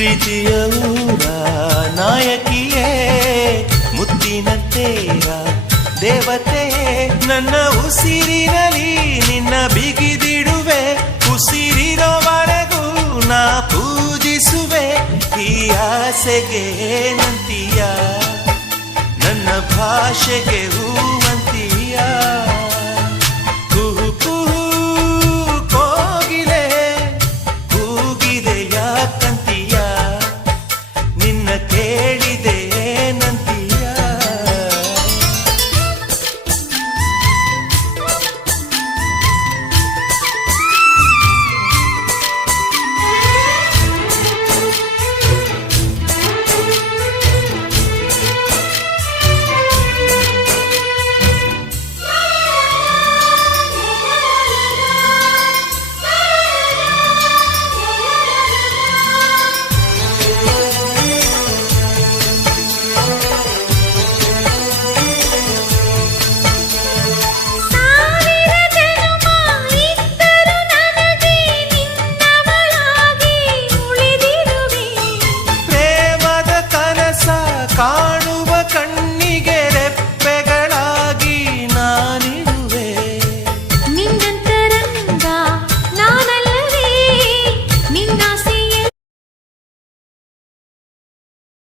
ಪ್ರೀತಿಯ ಊರ ನಾಯಕಿಯೇ ಮುತ್ತಿನ ತೇರ ದೇವತೆ ನನ್ನ ಉಸಿರಿನಲ್ಲಿ ನಿನ್ನ ಬಿಗಿದಿಡುವೆ ಉಸಿರಿರೋವರೆಗೂ ನಾ ಪೂಜಿಸುವೆ ಈ ಆಸೆಗೆ ನಂತೀಯ ನನ್ನ ಭಾಷೆಗೆ ಹೂವಂತೀಯ ಕುಹು ಕುಹು ಕೋಗಿಲೆ ಕೂಗಿದೆ ಯಾಕಂತೀಯ ನಿನ್ನ ಕೇಳಿದೆ ನಂತೀಯ